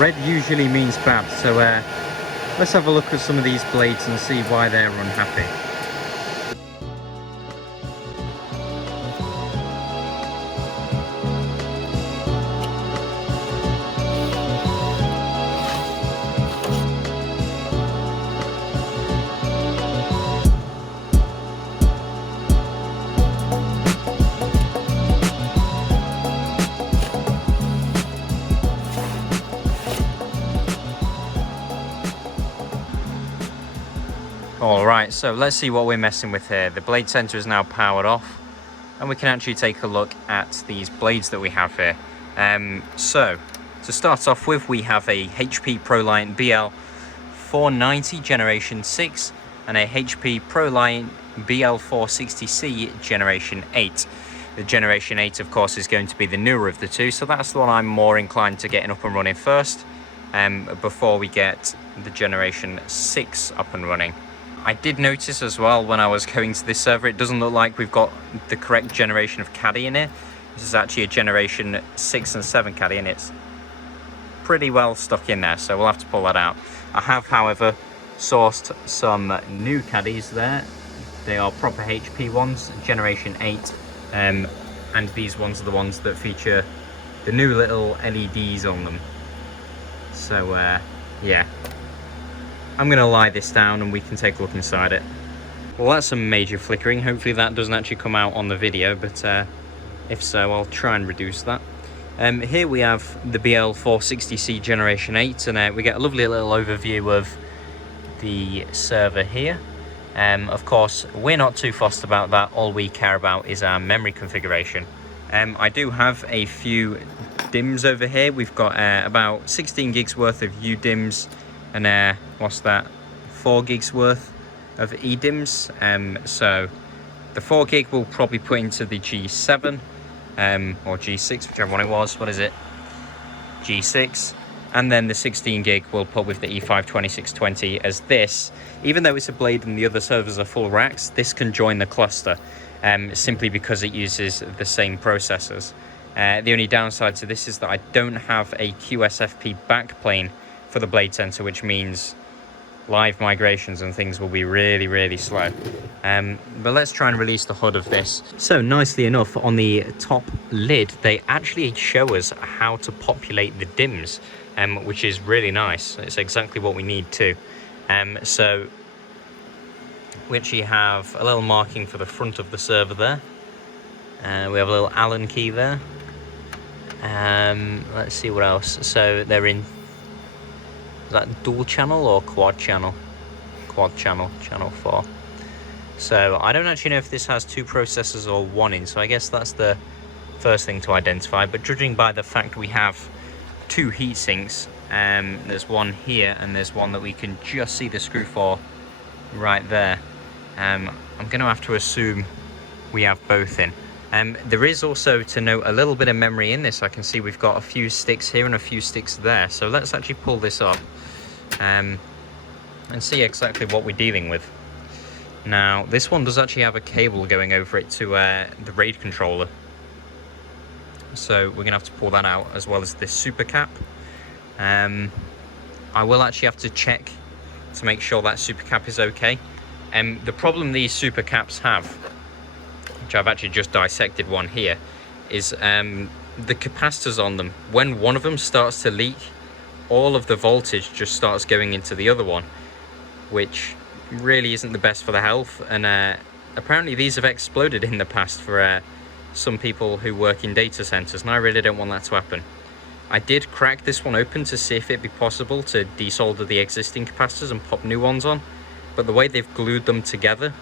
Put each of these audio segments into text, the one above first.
red usually means bad. So let's have a look at some of these blades and see why they're unhappy. Alright, so let's see what we're messing with here. The BladeCenter is now powered off, and we can actually take a look at these blades that we have here. So, to start off with, we have a HP ProLiant BL490 Generation 6 and a HP ProLiant BL460C Generation 8. The Generation 8, of course, is going to be the newer of the two, so that's the one I'm more inclined to getting up and running first, before we get the Generation 6 up and running. I did notice as well when I was going to this server, it doesn't look like we've got the correct generation of caddy in here. This is actually a Generation 6 and 7 caddy, and it's pretty well stuck in there, so we'll have to pull that out. I have, however, sourced some new caddies there. They are proper HP ones, Generation 8, and these ones are the ones that feature the new little LEDs on them. So, yeah. I'm going to lie this down and we can take a look inside it. Well, that's some major flickering. Hopefully that doesn't actually come out on the video, but if so, I'll try and reduce that. Here we have the BL460C Generation 8, and we get a lovely little overview of the server here. Of course, we're not too fussed about that. All we care about is our memory configuration. I do have a few DIMMs over here. We've got about 16 gigs worth of UDIMMs, and what's that, 4 gigs worth of eDIMMs. So the 4 gig we'll probably put into the G7 or G6, whichever one it was. What is it? G6. And then the 16 gig we'll put with the E52620, as this, even though it's a blade and the other servers are full racks, this can join the cluster, simply because it uses the same processors. The only downside to this is that I don't have a QSFP backplane for the BladeCenter, which means live migrations and things will be really, really slow. But let's try and release the hood of this. So nicely enough, on the top lid, they actually show us how to populate the DIMMs, which is really nice. It's exactly what we need too. So we actually have a little marking for the front of the server there. We have a little Allen key there. Let's see what else. So they're in, is that dual channel or quad channel? Quad channel, channel 4. So I don't actually know if this has 2 processors or 1 in, so I guess that's the first thing to identify. But judging by the fact we have 2 heat sinks, there's one here and there's one that we can just see the screw for right there. I'm going to have to assume we have both in. There is also, to note, a little bit of memory in this. I can see we've got a few sticks here and a few sticks there. So let's actually pull this up and see exactly what we're dealing with. Now, this one does actually have a cable going over it to the RAID controller. So we're going to have to pull that out, as well as this super cap. I will actually have to check to make sure that super cap is okay. The problem these super caps have, which I've actually just dissected one here, is the capacitors on them. When one of them starts to leak, all of the voltage just starts going into the other one, which really isn't the best for the health. And apparently these have exploded in the past for some people who work in data centers, and I really don't want that to happen. I did crack this one open to see if it'd be possible to desolder the existing capacitors and pop new ones on, but the way they've glued them together,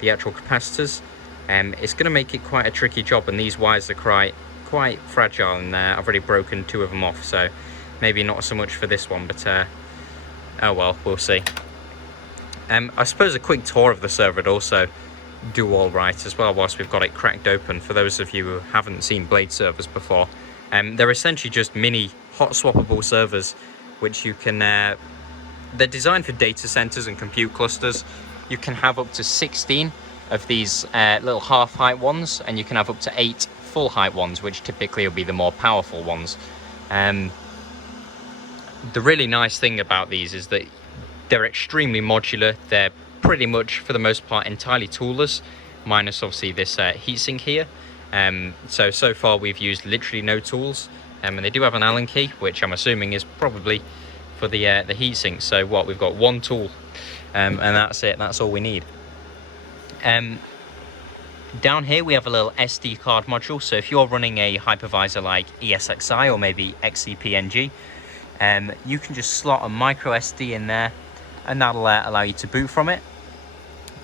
the actual capacitors, it's going to make it quite a tricky job, and these wires are quite fragile, and I've already broken 2 of them off, so maybe not so much for this one, but oh well, we'll see. I suppose a quick tour of the server would also do all right as well, whilst we've got it cracked open. For those of you who haven't seen Blade servers before, they're essentially just mini hot swappable servers, which you can, they're designed for data centers and compute clusters. You can have up to 16 of these little half height ones, and you can have up to 8 full height ones, which typically will be the more powerful ones. The really nice thing about these is that they're extremely modular. They're pretty much, for the most part, entirely toolless, minus obviously this heatsink here. So far we've used literally no tools, and they do have an Allen key, which I'm assuming is probably for the heatsink. So what, we've got one tool, and that's it. That's all we need. Down here we have a little SD card module. So if you're running a hypervisor like ESXi or maybe XCP-NG, you can just slot a micro SD in there, and that'll allow you to boot from it.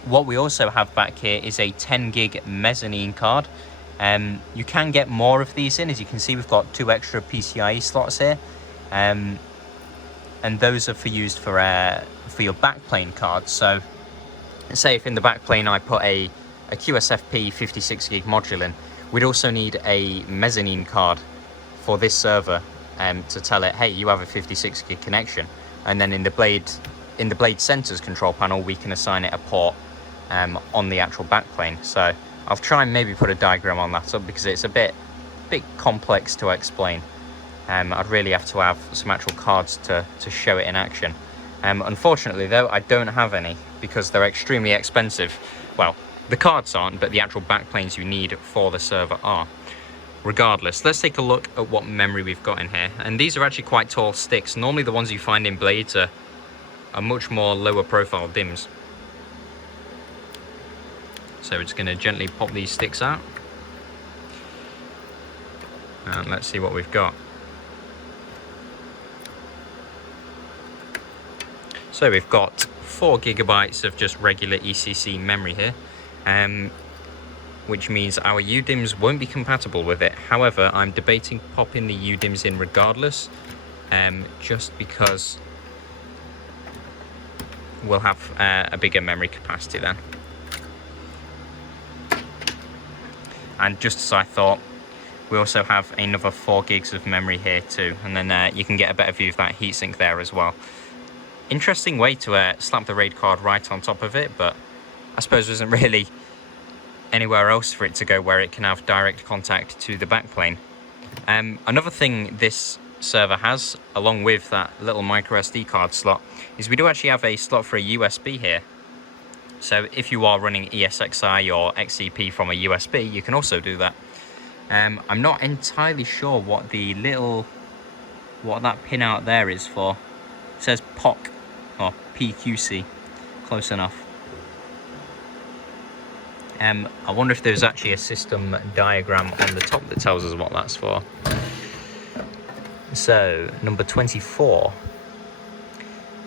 What we also have back here is a 10 gig mezzanine card. You can get more of these in. As you can see, we've got 2 extra PCIe slots here, and those are for your backplane cards. So say if in the backplane I put a QSFP 56 gig module in, we'd also need a mezzanine card for this server to tell it, hey, you have a 56 gig connection. And then in the BladeCenter's control panel, we can assign it a port on the actual backplane. So I'll try and maybe put a diagram on that up, because it's a bit complex to explain. I'd really have to have some actual cards to show it in action. Unfortunately though, I don't have any, because they're extremely expensive. Well, the cards aren't, but the actual backplanes you need for the server are. Regardless, let's take a look at what memory we've got in here. And these are actually quite tall sticks. Normally the ones you find in Blades are much more lower profile DIMMs. So we're just going to gently pop these sticks out. And let's see what we've got. So we've got 4 gigabytes of just regular ECC memory here, which means our UDIMMs won't be compatible with it. However, I'm debating popping the UDIMMs in regardless, just because we'll have a bigger memory capacity then. And just as I thought, we also have another 4 gigs of memory here too, and then you can get a better view of that heatsink there as well. Interesting way to slap the RAID card right on top of it, but I suppose there isn't really anywhere else for it to go where it can have direct contact to the backplane. Another thing this server has, along with that little micro SD card slot, is we do actually have a slot for a USB here. So if you are running ESXi or XCP from a USB, you can also do that. I'm not entirely sure what that pin out there is for. It says POC or PQC, close enough. I wonder if there's actually a system diagram on the top that tells us what that's for. So number 24.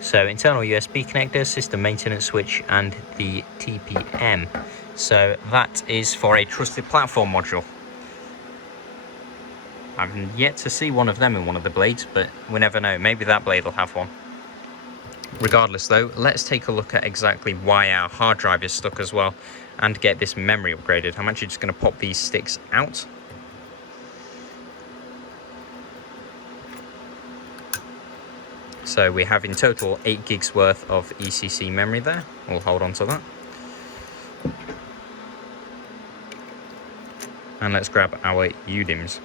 So internal USB connector, system maintenance switch, and the TPM. So that is for a trusted platform module. I've yet to see one of them in one of the blades, but we never know. Maybe that blade will have one. Regardless though, let's take a look at exactly why our hard drive is stuck as well, and get this memory upgraded. I'm actually just going to pop these sticks out. So we have in total 8 gigs worth of ECC memory there. We'll hold on to that. And let's grab our UDIMMs.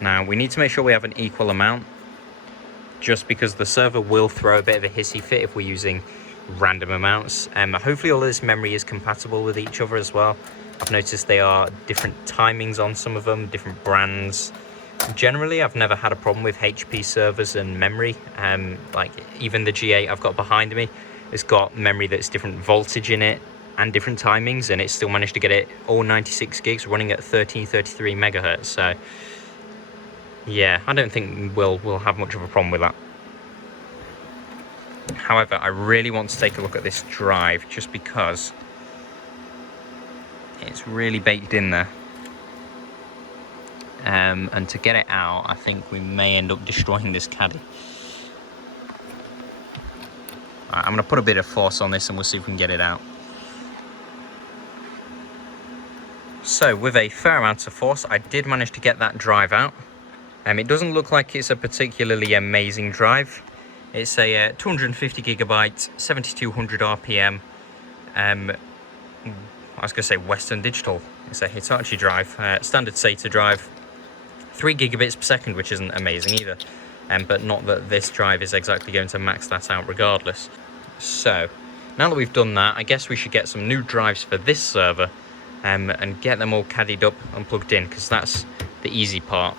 Now we need to make sure we have an equal amount, just because the server will throw a bit of a hissy fit if we're using random amounts. Hopefully all of this memory is compatible with each other as well. I've noticed they are different timings on some of them, different brands. Generally, I've never had a problem with HP servers and memory. Like even the G8 I've got behind me, it's got memory that's different voltage in it and different timings, and it still managed to get it all 96 gigs running at 1333 megahertz. So yeah, I don't think we'll have much of a problem with that. However, I really want to take a look at this drive, just because it's really baked in there. And to get it out, I think we may end up destroying this caddy. Right, I'm going to put a bit of force on this and we'll see if we can get it out. So with a fair amount of force, I did manage to get that drive out. It doesn't look like it's a particularly amazing drive. It's a 250 gigabyte, 7200 RPM. I was going to say Western Digital. It's a Hitachi drive, standard SATA drive. 3 gigabits per second, which isn't amazing either. but not that this drive is exactly going to max that out regardless. So now that we've done that, I guess we should get some new drives for this server and get them all caddied up and plugged in, because that's the easy part.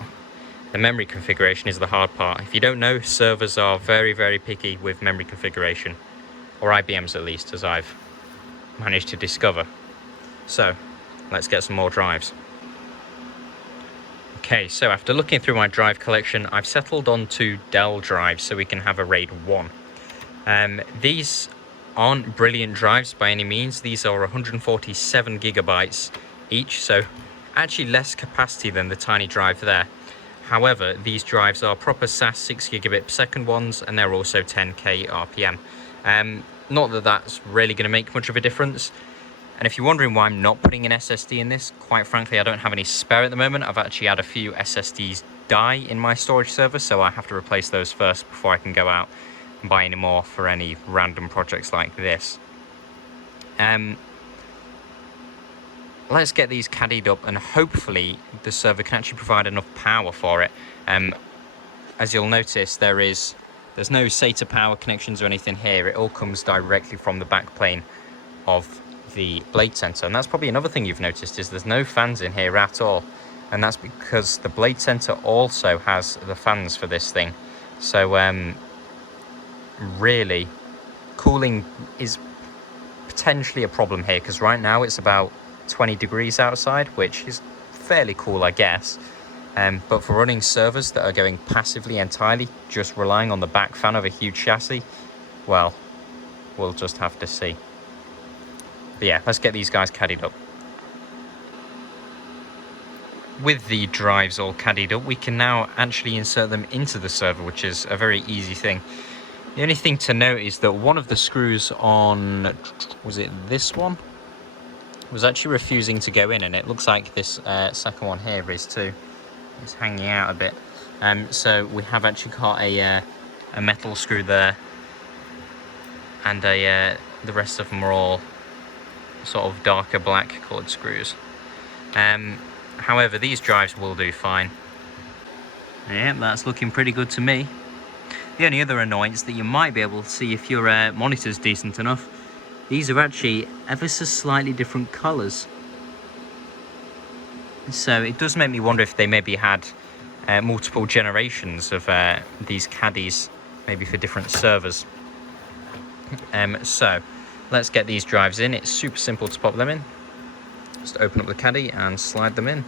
The memory configuration is the hard part. If you don't know, servers are very, very picky with memory configuration, or IBM's at least, as I've managed to discover. So let's get some more drives. Okay, so after looking through my drive collection, I've settled on 2 Dell drives so we can have a RAID 1. These aren't brilliant drives by any means. These are 147 gigabytes each, so actually less capacity than the tiny drive there. However, these drives are proper SAS 6 gigabit per second ones, and they're also 10k RPM. Not that that's really going to make much of a difference. And if you're wondering why I'm not putting an SSD in this, quite frankly, I don't have any spare at the moment. I've actually had a few SSDs die in my storage server, so I have to replace those first before I can go out and buy any more for any random projects like this. Let's get these caddied up, and hopefully the server can actually provide enough power for it. As you'll notice, there's no SATA power connections or anything here. It all comes directly from the backplane of the BladeCenter, and that's probably another thing you've noticed, is there's no fans in here at all, and that's because the BladeCenter also has the fans for this thing. So really, cooling is potentially a problem here, because right now it's about 20 degrees outside, which is fairly cool, I guess. But for running servers that are going passively entirely, just relying on the back fan of a huge chassis, well, we'll just have to see. But yeah, let's get these guys caddied up. With the drives all caddied up, we can now actually insert them into the server, which is a very easy thing. The only thing to note is that one of the screws on, was it this one, was actually refusing to go in, and it looks like this second one here is too. It's hanging out a bit. So we have actually got a metal screw there, and the rest of them are all sort of darker black coloured screws. However, these drives will do fine. Yeah, that's looking pretty good to me. The only other annoyance that you might be able to see if your monitor's decent enough, these are actually ever so slightly different colours. So it does make me wonder if they maybe had multiple generations of these caddies, maybe for different servers. So let's get these drives in. It's super simple to pop them in. Just open up the caddy and slide them in.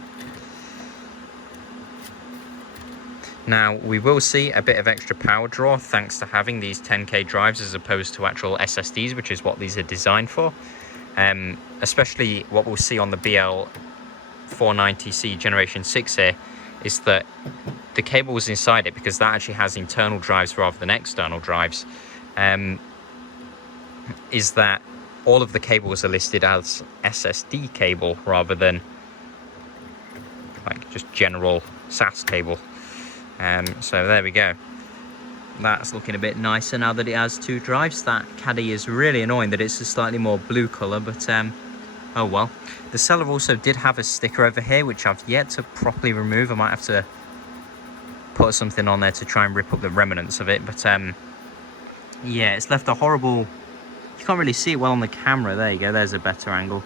Now, we will see a bit of extra power draw thanks to having these 10k drives as opposed to actual SSDs, which is what these are designed for. Especially what we'll see on the BL490C Generation 6 here is that the cables inside it, because that actually has internal drives rather than external drives, is that all of the cables are listed as SSD cable rather than like just general SAS cable. So there we go. That's looking a bit nicer now that it has 2 drives. That caddy is really annoying that it's a slightly more blue colour, but oh well. The seller also did have a sticker over here, which I've yet to properly remove. I might have to put something on there to try and rip up the remnants of it, but yeah, it's left a horrible... You can't really see it well on the camera. There you go, there's a better angle.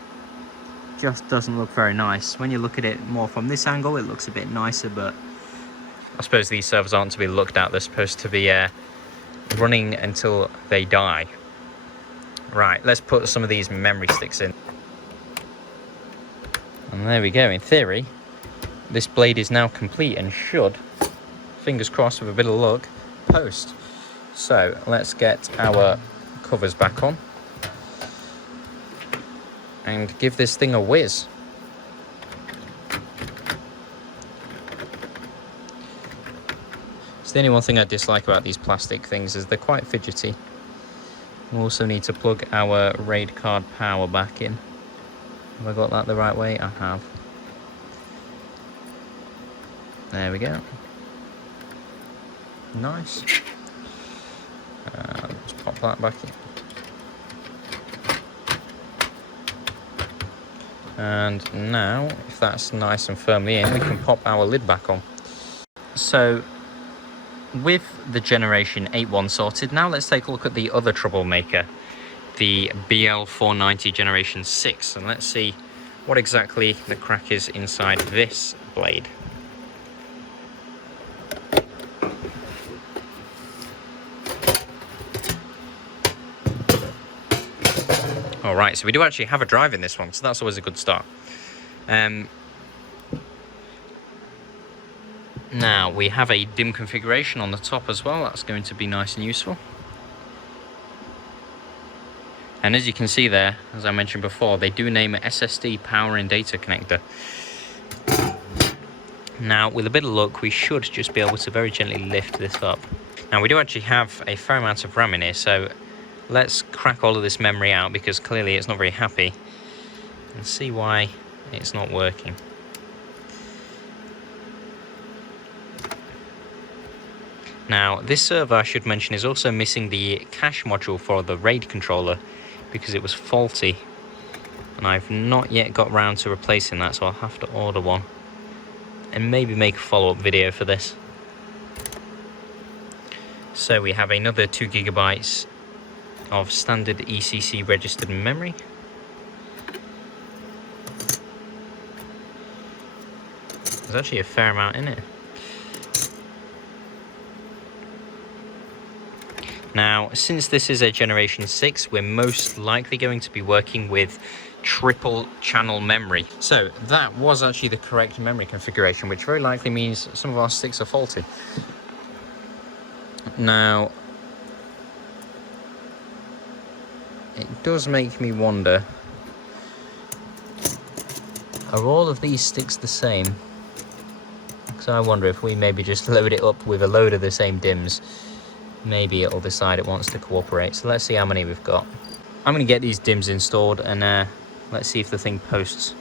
Just doesn't look very nice. When you look at it more from this angle, it looks a bit nicer, but I suppose these servers aren't to be looked at. They're supposed to be running until they die. Right, let's put some of these memory sticks in. And there we go. In theory, this blade is now complete and should, fingers crossed with a bit of luck, post. So let's get our covers back on and give this thing a whiz. So the only one thing I dislike about these plastic things is they're quite fidgety. We also need to plug our RAID card power back in. Have I got that the right way? I have. There we go. Nice. Let's pop that back in. And now, if that's nice and firmly in, we can pop our lid back on. So with the Generation 8 one sorted, now let's take a look at the other troublemaker, the BL490 Generation 6, and let's see what exactly the crack is inside this blade. Alright, so we do actually have a drive in this one, so that's always a good start. Now, we have a dim configuration on the top as well. That's going to be nice and useful. And as you can see there, as I mentioned before, they do name it SSD Power and Data Connector. Now, with a bit of luck, we should just be able to very gently lift this up. Now, we do actually have a fair amount of RAM in here, so let's crack all of this memory out, because clearly it's not very happy, and see why it's not working. Now, this server, I should mention, is also missing the cache module for the RAID controller because it was faulty, and I've not yet got round to replacing that, so I'll have to order one and maybe make a follow-up video for this. So we have another 2 GB of standard ECC registered memory. There's actually a fair amount in it. Now, since this is a Generation 6, we're most likely going to be working with triple channel memory. So that was actually the correct memory configuration, which very likely means some of our sticks are faulty. Now, it does make me wonder, are all of these sticks the same? So I wonder if we maybe just load it up with a load of the same DIMMs, maybe it'll decide it wants to cooperate. So let's see how many we've got. I'm going to get these DIMMs installed, and let's see if the thing posts.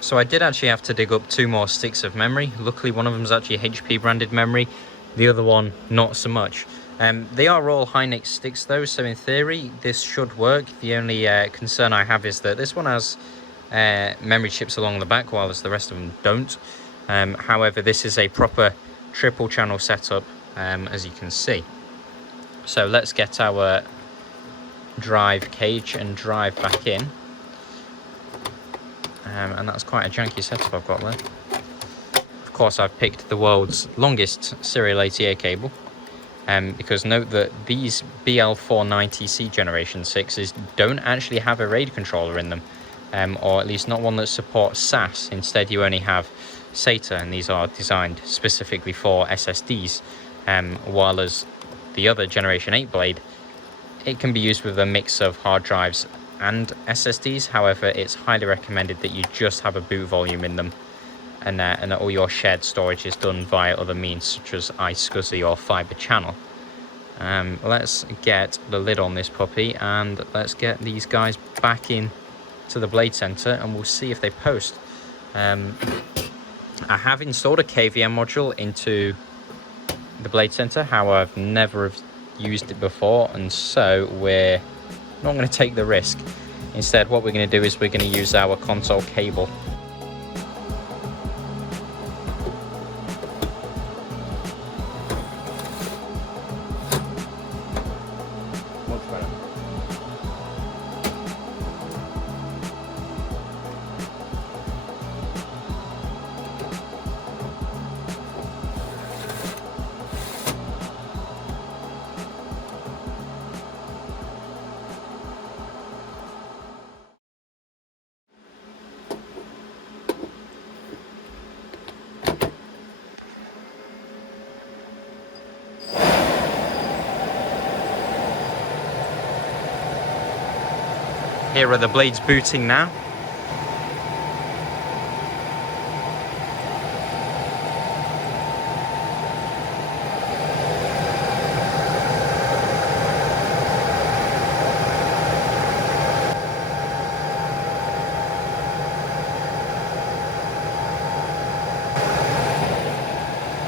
So I did actually have to dig up 2 more sticks of memory. Luckily, one of them is actually HP branded memory, the other one not so much. They are all Hynix sticks though, so in theory this should work. The only concern I have is that this one has memory chips along the back, while the rest of them don't. However, this is a proper triple channel setup, as you can see. So let's get our drive cage and drive back in. And that's quite a janky setup I've got there. Of course, I've picked the world's longest serial ATA cable, because note that these BL490C Generation 6s don't actually have a RAID controller in them, or at least not one that supports SAS. Instead, you only have SATA, and these are designed specifically for SSDs, while as the other Generation 8 blade, it can be used with a mix of hard drives and SSDs. However, it's highly recommended that you just have a boot volume in them, and that all your shared storage is done via other means such as iSCSI or fiber channel. Let's get the lid on this puppy, and let's get these guys back in to the BladeCenter, and we'll see if they post. I have installed a KVM module into the BladeCenter, however I've never used it before, and so we're not going to take the risk. Instead, what we're going to do is we're going to use our console cable. Here are the blades booting now.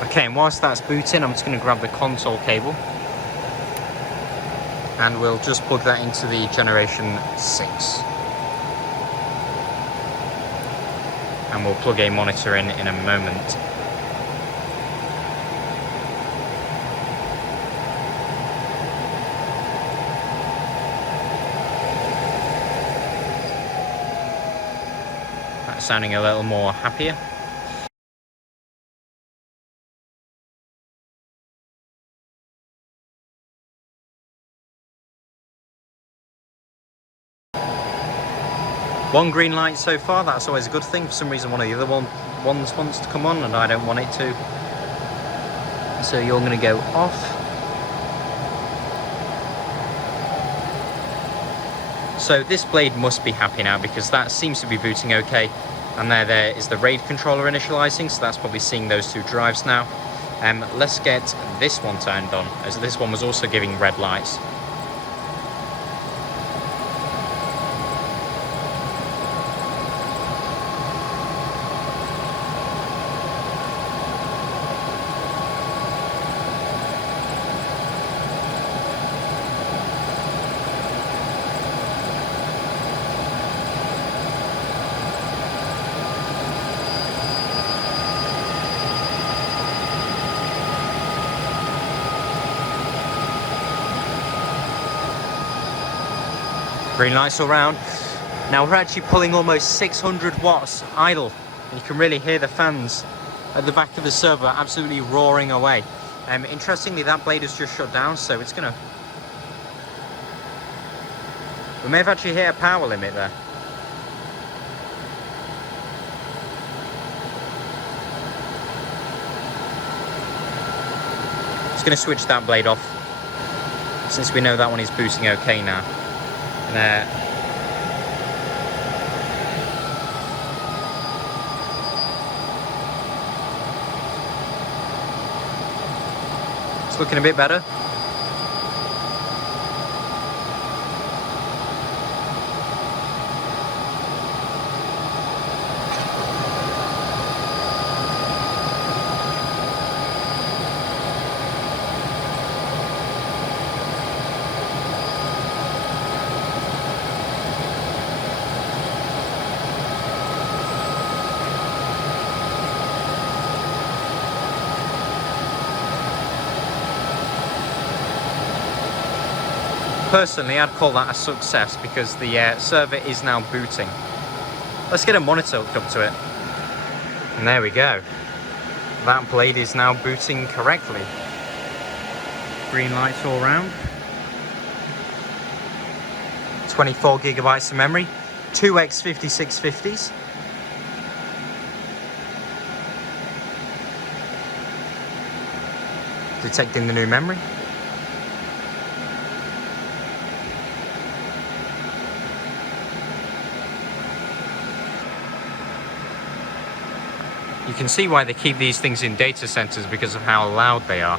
Okay, and whilst that's booting, I'm just going to grab the console cable, and we'll just plug that into the Generation 6. And we'll plug a monitor in a moment. That's sounding a little more happier. One green light so far, that's always a good thing. For some reason one of the other ones wants to come on and I don't want it to. So you're going to go off. So this blade must be happy now because that seems to be booting okay. And there is the RAID controller initializing, so that's probably seeing those two drives now. Let's get this one turned on, as this one was also giving red lights. Green lights all round. Now we're actually pulling almost 600 watts idle. And you can really hear the fans at the back of the server absolutely roaring away. Interestingly, that blade has just shut down, so it's gonna... We may have actually hit a power limit there. It's gonna switch that blade off, since we know that one is booting okay now. It's looking a bit better. Personally, I'd call that a success because the server is now booting. Let's get a monitor hooked up to it. And there we go. That blade is now booting correctly. Green lights all round. 24 gigabytes of memory. 2x5650s. Detecting the new memory. You can see why they keep these things in data centers because of how loud they are.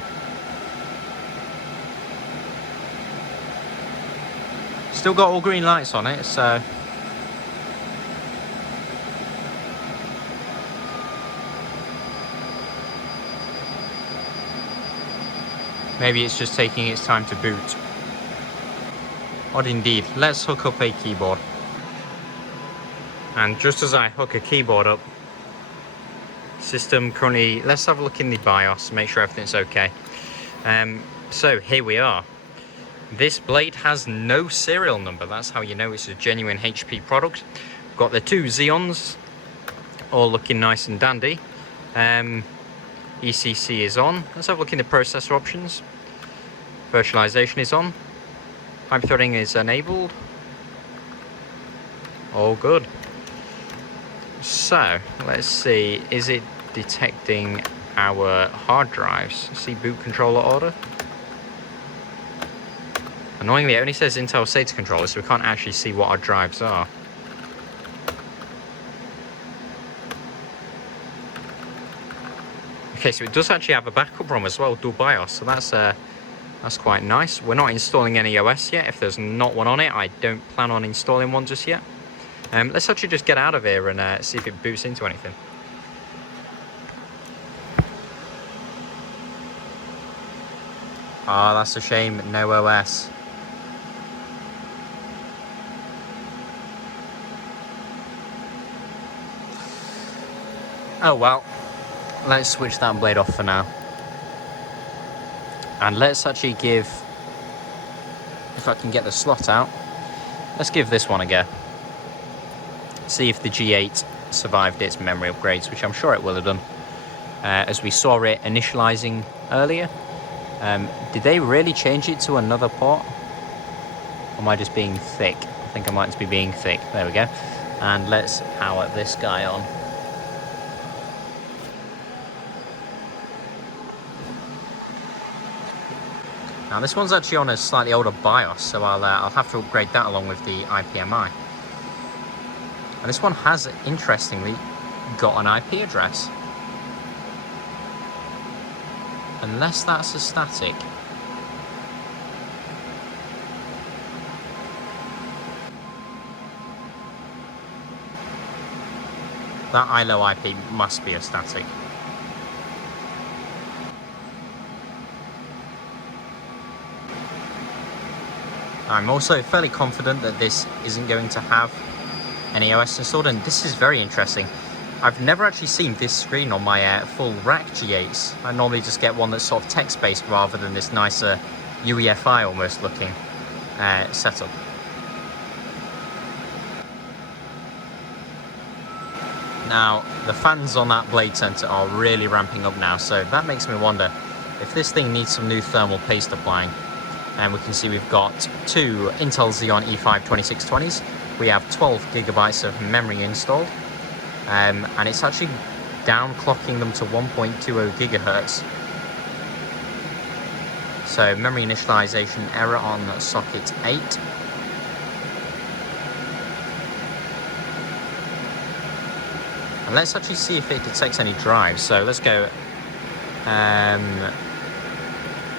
Still got all green lights on it, so... Maybe it's just taking its time to boot. Odd indeed. Let's hook up a keyboard. And just as I hook a keyboard up, system currently, let's have a look in the BIOS, make sure everything's okay. So here we are. This blade has no serial number. That's how you know it's a genuine HP product. We've got the two Xeons, all looking nice and dandy. ECC is on. Let's have a look in the processor options. Virtualization is on. Hyper-threading is enabled. All good. So, let's see, is it detecting our hard drives? See boot controller order. Annoyingly, it only says Intel SATA controller, so we can't actually see what our drives are. Okay, so it does actually have a backup ROM as well, dual BIOS, so that's quite nice. We're not installing any OS yet. If there's not one on it, I don't plan on installing one just yet. Let's actually just get out of here and see if it boots into anything. Ah, that's a shame, no OS. Oh well, let's switch that blade off for now. And let's actually give, if I can get the slot out, let's give this one a go. see if the G8 survived its memory upgrades, which I'm sure it will have done. As we saw it initializing earlier, did they really change it to another port? Or am I just being thick? I think I might just be being thick. There we go. And let's power this guy on. Now this one's actually on a slightly older BIOS, so I'll have to upgrade that along with the IPMI. And this one has, interestingly, got an IP address. Unless that's a static. That ILO IP must be a static. I'm also fairly confident that this isn't going to have any OS installed, and this is very interesting. I've never actually seen this screen on my full rack G8s. I normally just get one that's sort of text-based rather than this nicer UEFI almost looking setup. Now, the fans on that BladeCenter are really ramping up now, so that makes me wonder if this thing needs some new thermal paste applying. And we can see we've got two Intel Xeon E5 2620s. We have 12 gigabytes of memory installed. And it's actually downclocking them to 1.20 gigahertz. So memory initialization error on socket 8. And let's actually see if it detects any drives. So let's go,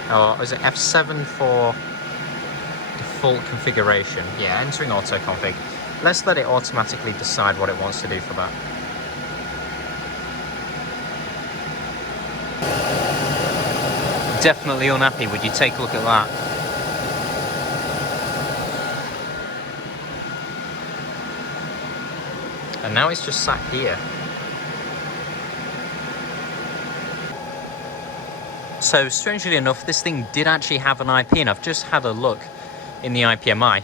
or is it F7 for default configuration? Yeah, entering auto config. Let's let it automatically decide what it wants to do for that. Definitely unhappy. Would you take a look at that? And now it's just sat here. So strangely enough, this thing did actually have an IP, and I've just had a look in the IPMI.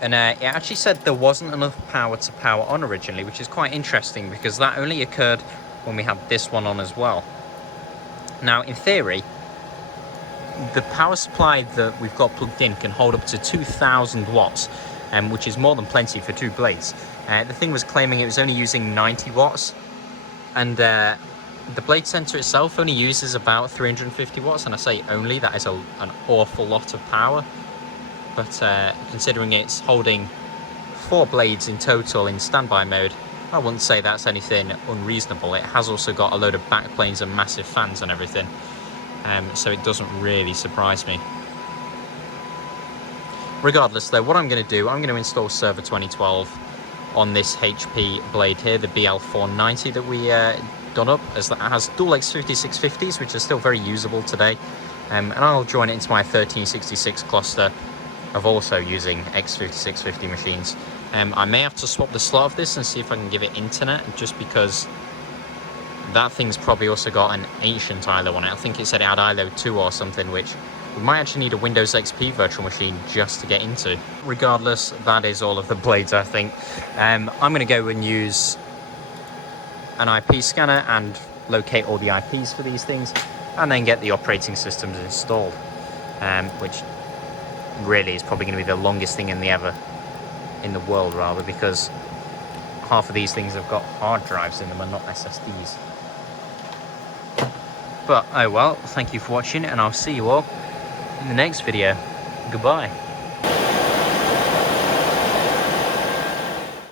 And it actually said there wasn't enough power to power on originally, which is quite interesting because that only occurred when we had this one on as well. Now, in theory, the power supply that we've got plugged in can hold up to 2,000 watts, which is more than plenty for two blades. The thing was claiming it was only using 90 watts, and the BladeCenter itself only uses about 350 watts, and I say only, that is an awful lot of power. But considering it's holding 4 blades in total in standby mode, I wouldn't say that's anything unreasonable. It has also got a load of backplanes and massive fans and everything, so it doesn't really surprise me. Regardless though, what I'm going to do, I'm going to install Server 2012 on this HP blade here, the BL490 that we done up, as that has dual X5650s, which are still very usable today, and I'll join it into my 1366 cluster of also using X5650 machines. I may have to swap the slot of this and see if I can give it internet, just because that thing's probably also got an ancient ILO on it. I think it said it had ILO 2 or something, which we might actually need a Windows XP virtual machine just to get into. Regardless, that is all of the blades, I think. I'm going to go and use an IP scanner and locate all the IPs for these things, and then get the operating systems installed, which really is probably going to be the longest thing in the world, because half of these things have got hard drives in them and not SSDs. But oh well, thank you for watching, and I'll see you all in the next video. Goodbye.